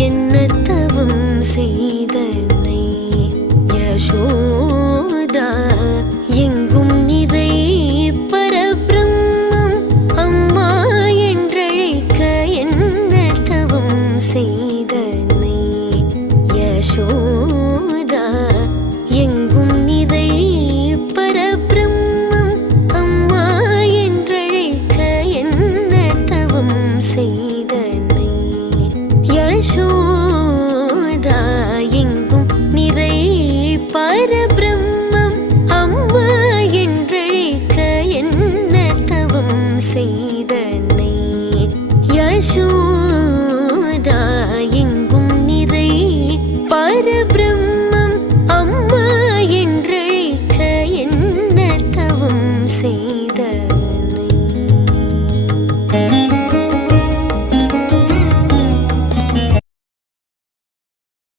என்ன தவம் செய்தனை யசோதா எங்கும் நிறை பரபிரம்மம் அம்மா என்றழைக்க என்ன தவம் செய்தனை யசோதா எங்கும் நிறை பரபிரம்மம் அம்மா என்றழைக்க என்ன தவம் செய்தனை யசோதா